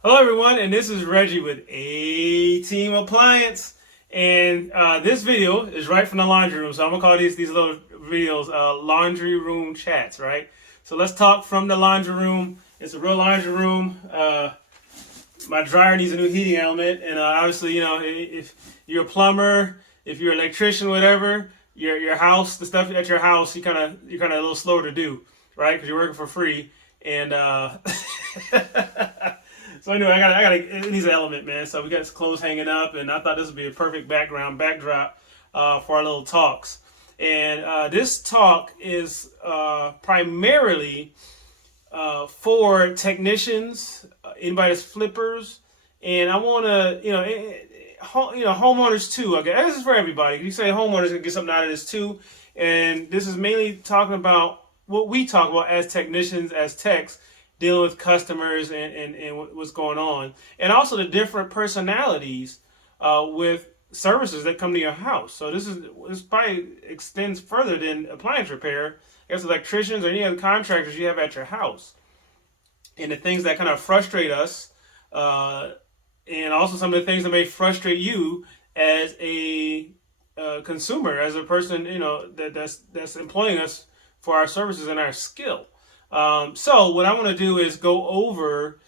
Hello, everyone, and this is Reggie with A Team Appliance. And this video is right from the laundry room, so I'm gonna call these little videos laundry room chats, right? So let's talk from the laundry room. It's a real laundry room. My dryer needs a new heating element, and obviously, if you're a plumber, if you're an electrician, whatever, your house, the stuff at your house, you're kind of a little slower to do, right? Because you're working for free, and so anyway, it needs an element, man. So we got this clothes hanging up, and I thought this would be a perfect backdrop for our little talks. And this talk is primarily for technicians, anybody that's flippers, and I want to, homeowners too. Okay, this is for everybody. You say homeowners can get something out of this too, and this is mainly talking about what we talk about as technicians, as techs, dealing with customers and what's going on, and also the different personalities with services that come to your house. So this probably extends further than appliance repair. I guess electricians or any other contractors you have at your house, and the things that kind of frustrate us, and also some of the things that may frustrate you as a consumer, as a person, that's employing us for our services and our skill. So what I want to do is go over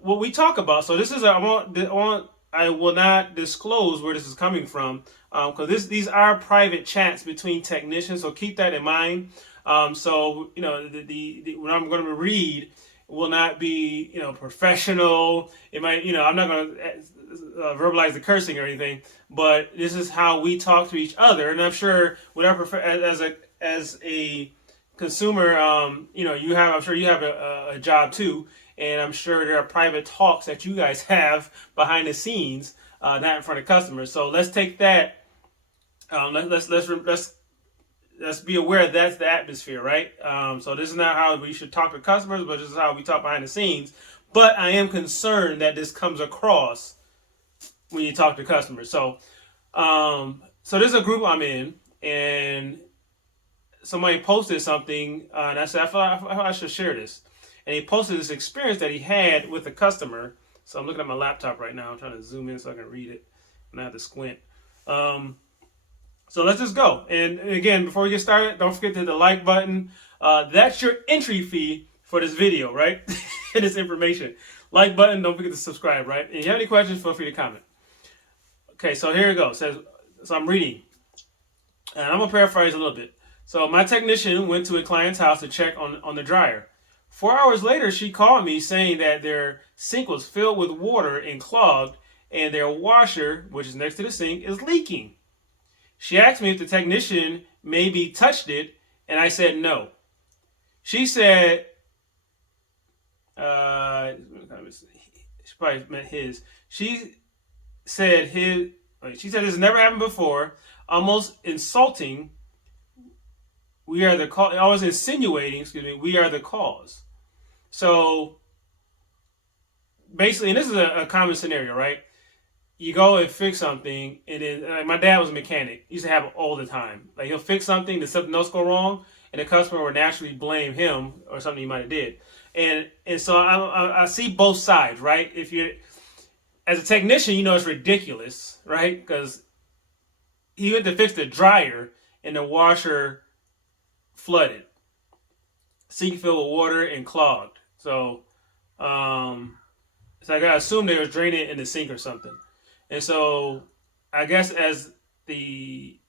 what we talk about. So this is I will not disclose where this is coming from because these are private chats between technicians. So keep that in mind. So what I'm going to read will not be professional. It might I'm not going to verbalize the cursing or anything, but this is how we talk to each other, and I'm sure whatever as a consumer, I'm sure you have a job too, and I'm sure there are private talks that you guys have behind the scenes, not in front of customers. So let's take that. Let's be aware that's the atmosphere, right? So this is not how we should talk to customers, but this is how we talk behind the scenes. But I am concerned that this comes across when you talk to customers. So this is a group I'm in, and somebody posted something, and I said, I feel like I should share this. And he posted this experience that he had with a customer. So I'm looking at my laptop right now. I'm trying to zoom in so I can read it, and I have to squint. So let's just go. And again, before we get started, don't forget to hit the like button. That's your entry fee for this video, right? And this information. Like button, don't forget to subscribe, right? And if you have any questions, feel free to comment. Okay, so here it goes. So I'm reading. And I'm going to paraphrase a little bit. So my technician went to a client's house to check on the dryer. 4 hours later, she called me saying that their sink was filled with water and clogged, and their washer, which is next to the sink, is leaking. She asked me if the technician maybe touched it, and I said no. She said, she probably meant his. She said this has never happened before, almost insulting. We are the cause. I was insinuating, we are the cause. So basically, and this is a common scenario, right? You go and fix something, and then my dad was a mechanic. He used to have it all the time. Like he'll fix something, then something else go wrong, and the customer would naturally blame him or something he might have did. And so I see both sides, right? If you're as a technician, it's ridiculous, right? Because he went to fix the dryer, and the washer flooded, sink filled with water and clogged. So I gotta assume they was draining it in the sink or something. And so I guess as the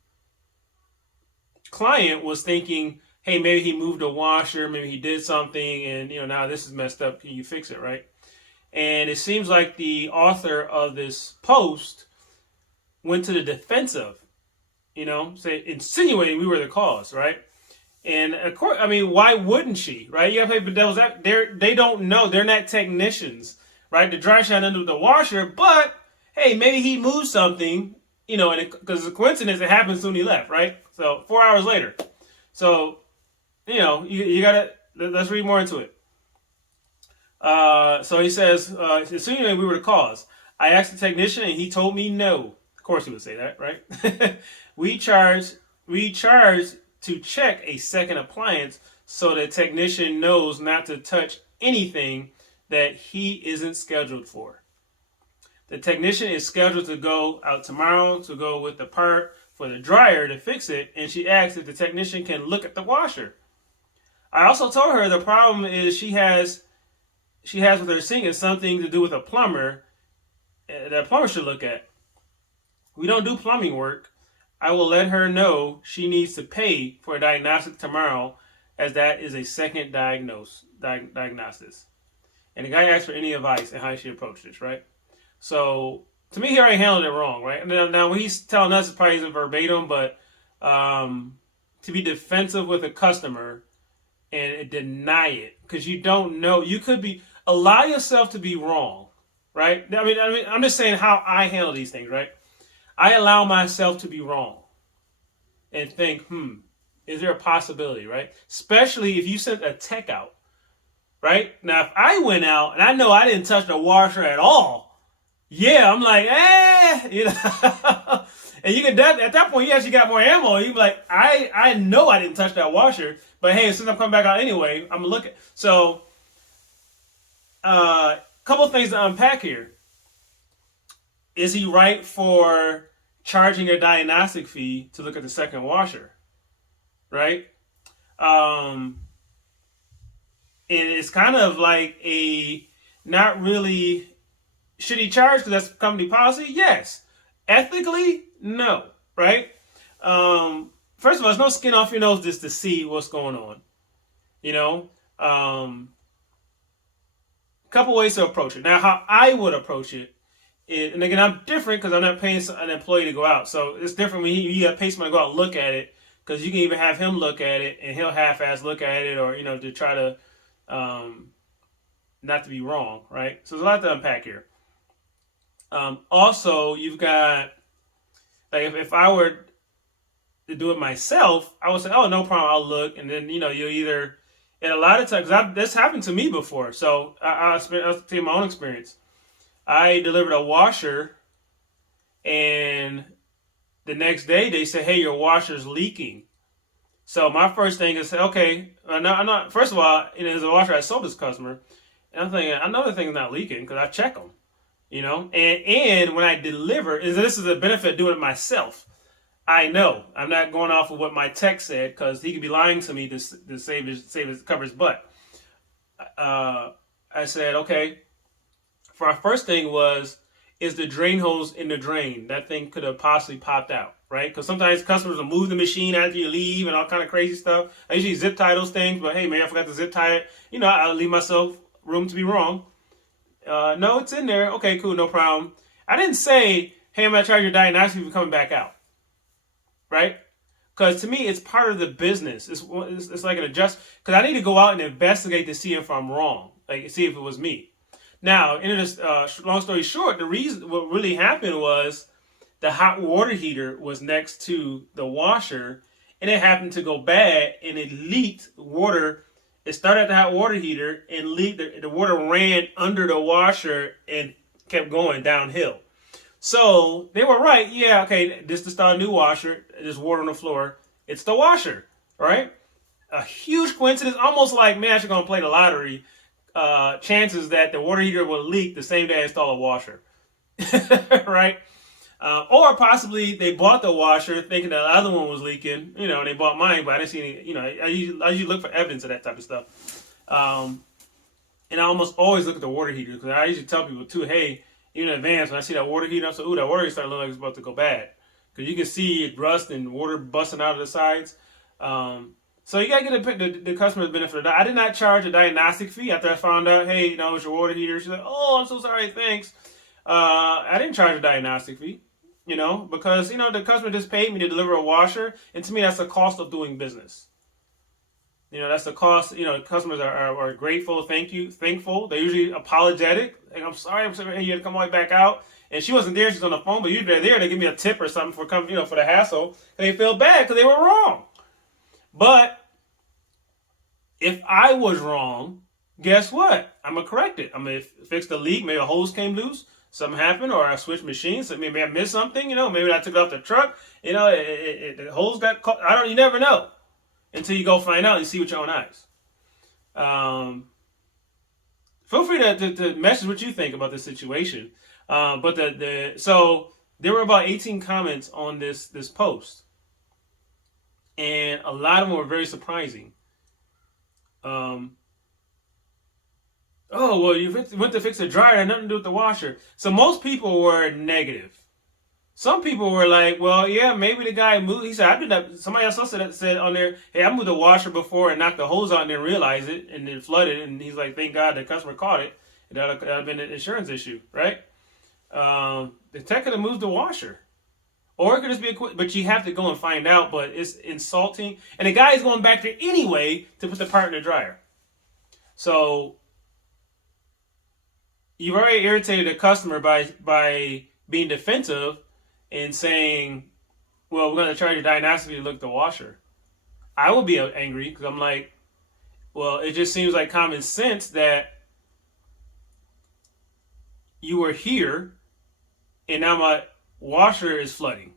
client was thinking, hey, maybe he moved a washer, maybe he did something, and now this is messed up. Can you fix it, right? And it seems like the author of this post went to the defensive, say insinuating we were the cause, right? And of course, why wouldn't she, right? You have to play devil's advocate. They don't know. They're not technicians, right? The dryer shot under the washer, but hey, maybe he moved something, and because it's a coincidence, it happened soon he left, right? So 4 hours later. So, you gotta, let's read more into it. So he says, assuming we were the cause, I asked the technician and he told me no. Of course he would say that, right? we charge to check a second appliance so the technician knows not to touch anything that he isn't scheduled for. The technician is scheduled to go out tomorrow to go with the part for the dryer to fix it, and she asked if the technician can look at the washer. I also told her the problem is she has with her sink is something to do with a plumber that a plumber should look at. We don't do plumbing work. I will let her know she needs to pay for a diagnostic tomorrow, as that is a second diagnosis. And the guy asked for any advice on how she approached this, right? So to me, he already handled it wrong, right? Now what he's telling us is probably isn't verbatim, but to be defensive with a customer and deny it because you don't know, you could be allow yourself to be wrong, right? I mean, I'm just saying how I handle these things, right? I allow myself to be wrong and think, is there a possibility, right? Especially if you sent a tech out, right? Now, if I went out and I know I didn't touch the washer at all, yeah, I'm like, you know. And you can at that point, you actually got more ammo. You be like, I know I didn't touch that washer, but hey, since I'm coming back out anyway, I'm gonna look at. So, couple of things to unpack here. Is he right for charging a diagnostic fee to look at the second washer? Right? And it's kind of like a not really. Should he charge because that's company policy? Yes. Ethically, no. Right? First of all, there's no skin off your nose just to see what's going on. You know? Couple ways to approach it. Now, how I would approach it, and again, I'm different because I'm not paying an employee to go out. So it's different when you got to pay somebody to go out and look at it, because you can even have him look at it and he'll half-ass look at it, or, you know, to try to not to be wrong, right? So there's a lot to unpack here. Also, you've got, like, if I were to do it myself, I would say, oh, no problem, I'll look. And then, you know, you'll either, and a lot of times, this happened to me before. So I'll tell you my own experience. I delivered a washer, and the next day they said, hey, your washer's leaking. So my first thing is, okay, I'm not, first of all, you know, there's a washer I sold this customer, and I'm thinking, I know the thing's not leaking because I check them. You know, and when I deliver, this is a benefit of doing it myself. I know I'm not going off of what my tech said, because he could be lying to me to save his cover his butt. I said, okay. For our first thing is the drain hose in the drain? That thing could have possibly popped out, right? Because sometimes customers will move the machine after you leave and all kind of crazy stuff. I usually zip tie those things, but hey, man, I forgot to zip tie it. You know, I'll leave myself room to be wrong. No, it's in there. Okay, cool, no problem. I didn't say, hey, I'm going to charge your diagnostic for coming back out. Right? Because to me, it's part of the business. It's like an adjust. Because I need to go out and investigate to see if I'm wrong. Like, see if it was me. Now, in this, long story short, what really happened was the hot water heater was next to the washer, and it happened to go bad, and it leaked water. It started at the hot water heater and leaked. The water ran under the washer and kept going downhill. So they were right. Yeah, okay, this is to start a new washer. There's water on the floor. It's the washer, right? A huge coincidence, almost like, man, I should go and play the lottery. Chances that the water heater will leak the same day I install a washer, right? Or possibly they bought the washer thinking the other one was leaking, you know, and they bought mine, but I didn't see any, you know, I usually look for evidence of that type of stuff. And I almost always look at the water heater, because I usually tell people too, hey, even in advance, when I see that water heater, I say, ooh, that water heater starting to look like it's about to go bad. Because you can see it rust and water busting out of the sides. So you got to get the customer's benefit of that. I did not charge a diagnostic fee after I found out, hey, you know, it's your water heater. She's like, oh, I'm so sorry, thanks. I didn't charge a diagnostic fee, you know, because, you know, the customer just paid me to deliver a washer. And to me, that's the cost of doing business. You know, that's the cost. You know, customers are grateful, thankful. They're usually apologetic. Like, I'm sorry, hey, you had to come all the way back out. And she wasn't there, she's on the phone, but usually they're there, they give me a tip or something for coming, you know, for the hassle. And they feel bad because they were wrong. But if I was wrong, guess what? I'm going to correct it. I'm going to fix the leak. Maybe a hose came loose, something happened, or I switched machines. So maybe I missed something, you know, maybe I took it off the truck, you know, the hose got caught. You never know until you go find out and see with your own eyes. Feel free to message what you think about this situation. But so there were about 18 comments on this post, and a lot of them were very surprising. Oh, well, you went to fix the dryer, it had nothing to do with the washer. So most people were negative. Some people were like, well, yeah, maybe the guy moved. He said, I did that. Somebody else said on there, hey, I moved the washer before and knocked the hose out and didn't realize it and then flooded. And he's like, thank God the customer caught it. That would have been an insurance issue, right? The tech could have moved the washer. Or it could just be a quick, but you have to go and find out, but it's insulting. And the guy is going back there anyway to put the part in the dryer. So you've already irritated a customer by being defensive and saying, well, we're going to charge you diagnostics to look at the washer. I would be angry because I'm like, well, it just seems like common sense that you were here and now my washer is flooding.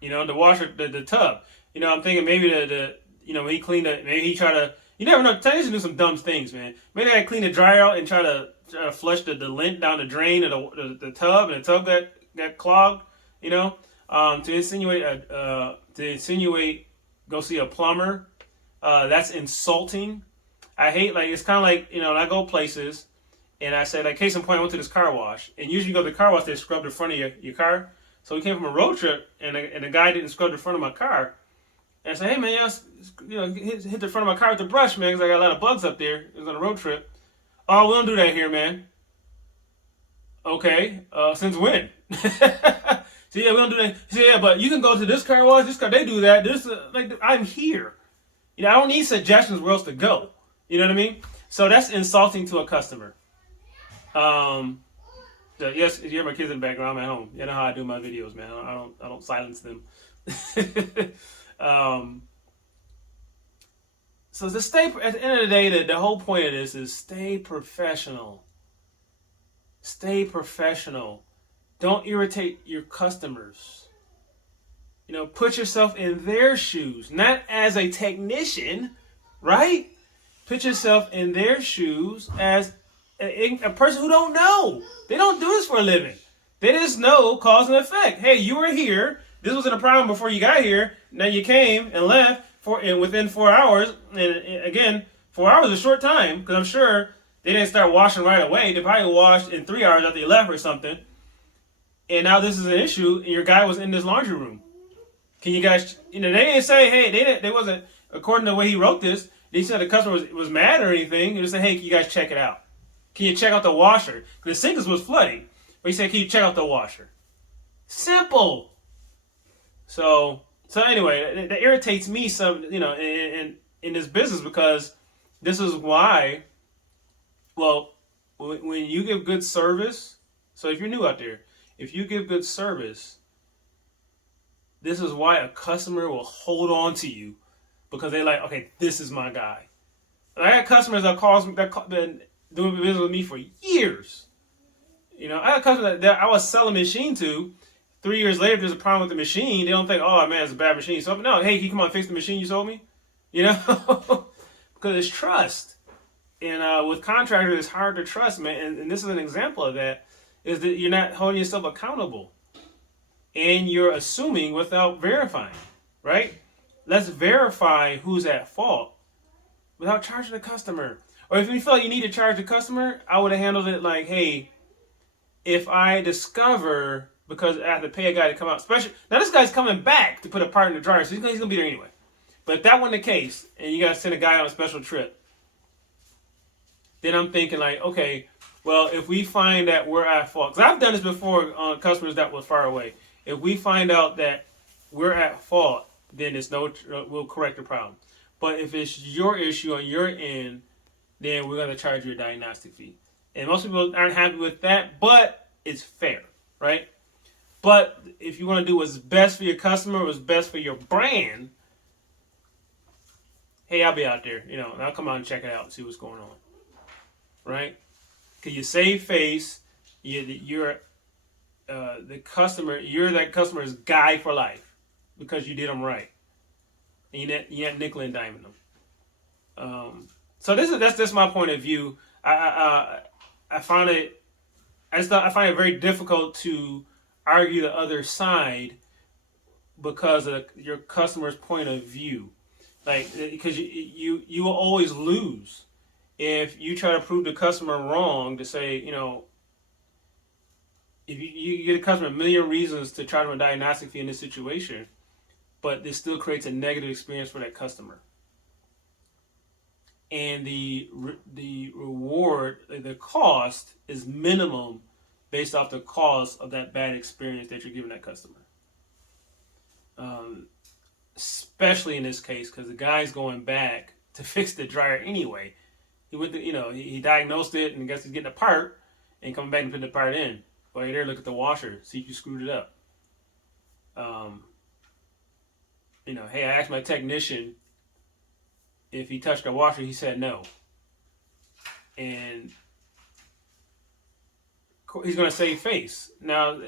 You know, the washer, the tub. You know, I'm thinking maybe when he cleaned it, maybe he tried to, you never know, technicians do some dumb things, man. Maybe I clean the dryer out and try to flush the lint down the drain of the tub, and the tub got clogged. You know, to insinuate, go see a plumber. That's insulting. I hate, like, it's kind of like, you know, when I go places and I say, like, case in point, I went to this car wash, and usually you go to the car wash, they scrub the front of your car. So we came from a road trip, and the guy didn't scrub the front of my car. And I said, hey, man, hit the front of my car with the brush, man, because I got a lot of bugs up there. It was on a road trip. Oh, we don't do that here, man. Okay, since when? So yeah, we don't do that. So yeah, but you can go to this car wash, this car, they do that. This, like, I'm here. You know, I don't need suggestions where else to go. You know what I mean? So that's insulting to a customer. Yes, you hear my kids in the background, I'm at home. You know how I do my videos, man. I don't silence them. So to stay, at the end of the day, the whole point of this is stay professional. Stay professional. Don't irritate your customers. You know, put yourself in their shoes, not as a technician, right? Put yourself in their shoes as a person who don't know. They don't do this for a living. They just know cause and effect. Hey, you were here. This wasn't a problem before you got here. Now you came and left within 4 hours. And again, 4 hours is a short time because I'm sure they didn't start washing right away. They probably washed in 3 hours after you left or something. And now this is an issue, and your guy was in this laundry room. Can you guys, you know, they didn't say, hey, they wasn't, according to the way he wrote this, they said the customer was mad or anything. They just said, hey, can you guys check it out? Can you check out the washer? Because the sink was flooding. But he said, can you check out the washer? Simple. So anyway, that irritates me some, you know, in this business, because this is why, well, when you give good service, so if you're new out there, if you give good service, this is why a customer will hold on to you, because they're like, okay, this is my guy. I had customers that been doing business with me for years. You know, I had customers that I was selling a machine to. 3 years later, if there's a problem with the machine, they don't think, oh man, it's a bad machine. So no, hey, can you come on and fix the machine you sold me? You know, because it's trust. And with contractors, it's hard to trust, man. And this is an example of that. Is that you're not holding yourself accountable, and you're assuming without verifying, right? Let's verify who's at fault without charging the customer. Or if you felt you need to charge the customer, I would have handled it like, hey, if I discover, because I have to pay a guy to come out, especially, now this guy's coming back to put a part in the dryer, so he's going to be there anyway. But if that wasn't the case, and you got to send a guy on a special trip, then I'm thinking like, okay, well, if we find that we're at fault, because I've done this before on customers that were far away. If we find out that we're at fault, then we'll correct the problem. But if it's your issue on your end, then we're going to charge you a diagnostic fee. And most people aren't happy with that, but it's fair, right? But if you want to do what's best for your customer, what's best for your brand, hey, I'll be out there, you know, and I'll come out and check it out and see what's going on, right? Because you save face, you're the customer, you're that customer's guy for life because you did them right. And you ain't nickel and diming them. So that's my point of view. I find it I find it very difficult to argue the other side because of your customer's point of view. Like, because you will always lose if you try to prove the customer wrong, to say, if you get a customer a million reasons to try to run diagnostic fee in this situation, but this still creates a negative experience for that customer. And the reward, the cost is minimum based off the cost of that bad experience that you're giving that customer. Especially in this case, because the guy's going back to fix the dryer anyway. He went to, he diagnosed it, and I guess he's getting a part, and coming back and putting the part in. While you're there, look at the washer, see if you screwed it up. Hey, I asked my technician if he touched the washer. He said no. And he's going to save face. Now,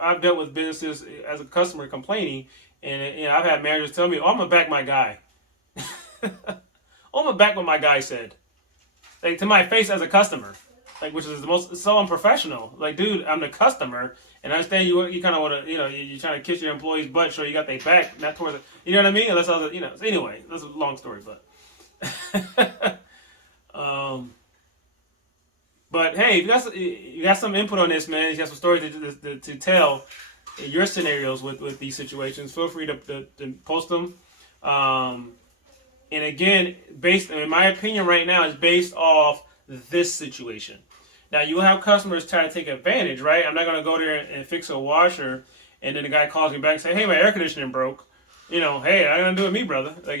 I've dealt with businesses as a customer complaining, and I've had managers tell me, "Oh, I'm gonna back my guy." I'm gonna back what my guy said, like, to my face as a customer, like, which is so unprofessional. Like, dude, I'm the customer, and I understand you kind of want to, you're trying to kiss your employee's butt, so you got their back, not towards it. You know what I mean? Unless anyway, that's a long story, but. But hey, if you got some input on this, man, you got some stories to tell in your scenarios with these situations, feel free to post them. And again, in my opinion right now, is based off this situation. Now, you will have customers try to take advantage, right? I'm not going to go there and fix a washer, and then the guy calls me back and say, "Hey, my air conditioning broke." Hey, I ain't gonna do it, me, brother. Like,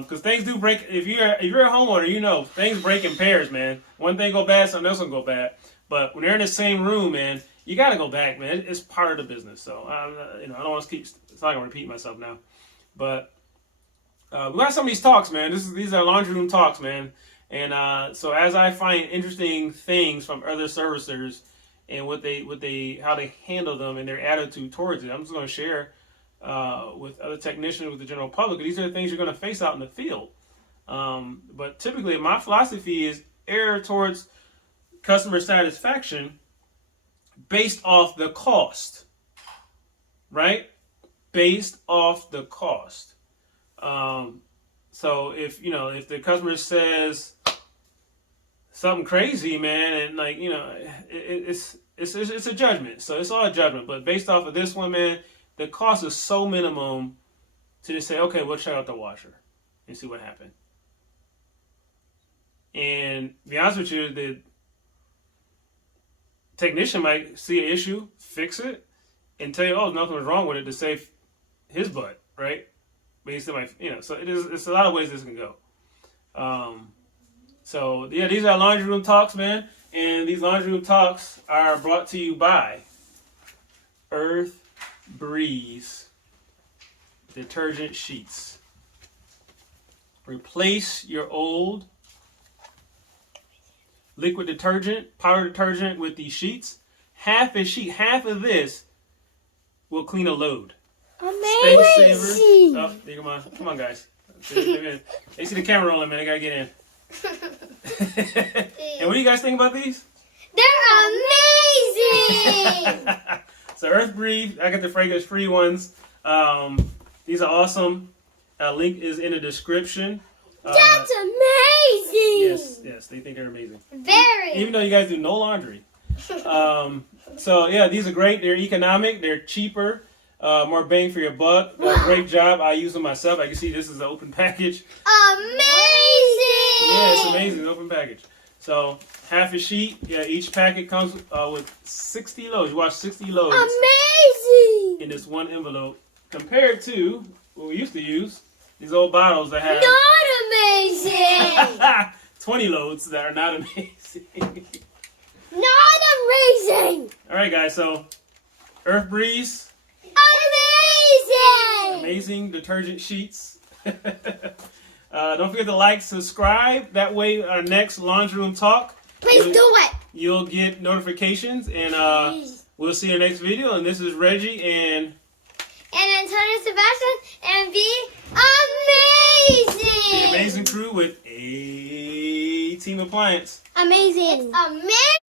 because things do break. If you're a homeowner, things break in pairs, man. One thing go bad, something else will go bad. But when they're in the same room, man, you gotta go back, man. It's part of the business. So I don't want to keep. It's not gonna repeat myself now. But we got some of these talks, man. These are laundry room talks, man. And so as I find interesting things from other servicers and how they handle them and their attitude towards it, I'm just gonna share. With other technicians, with the general public. These are the things you're going to face out in the field. But typically, my philosophy is err towards customer satisfaction based off the cost, right? Based off the cost. So if the customer says something crazy, man, and it's a judgment. So it's all a judgment. But based off of this one, man, the cost is so minimum to just say, okay, we'll check out the washer and see what happened. And to be honest with you, the technician might see an issue, fix it, and tell you, "Oh, nothing was wrong with it," to save his butt, right? But he still might, so it's a lot of ways this can go. So yeah, these are laundry room talks, man. And these laundry room talks are brought to you by Earth Breeze detergent sheets. Replace your old liquid detergent, powder detergent with these sheets. Half of this will clean a load. Amazing! Space saver. Oh, come on, guys. They see the camera rolling, man. They gotta get in. And what do you guys think about these? They're amazing! So Earth Breathe, I got the fragrance-free ones. These are awesome. Link is in the description. That's amazing! Yes, they think they're amazing. Very. Even though you guys do no laundry. So yeah, these are great. They're economic. They're cheaper. More bang for your buck. Great job. I use them myself. I can see this is an open package. Amazing! Yeah, it's amazing. It's an open package. So half a sheet. Yeah, each packet comes with 60 loads. You watch 60 loads. Amazing! In this one envelope, compared to what we used to use, these old bottles that have not amazing. 20 loads that are not amazing. Not amazing. All right, guys. So Earth Breeze, amazing detergent sheets. Don't forget to like, subscribe. That way, our next laundry room talk, Please do it. You'll get notifications, and we'll see you in the next video. And this is Reggie and Antonio Sebastian, and be amazing. the amazing crew with A. Team Appliance. Amazing. It's amazing.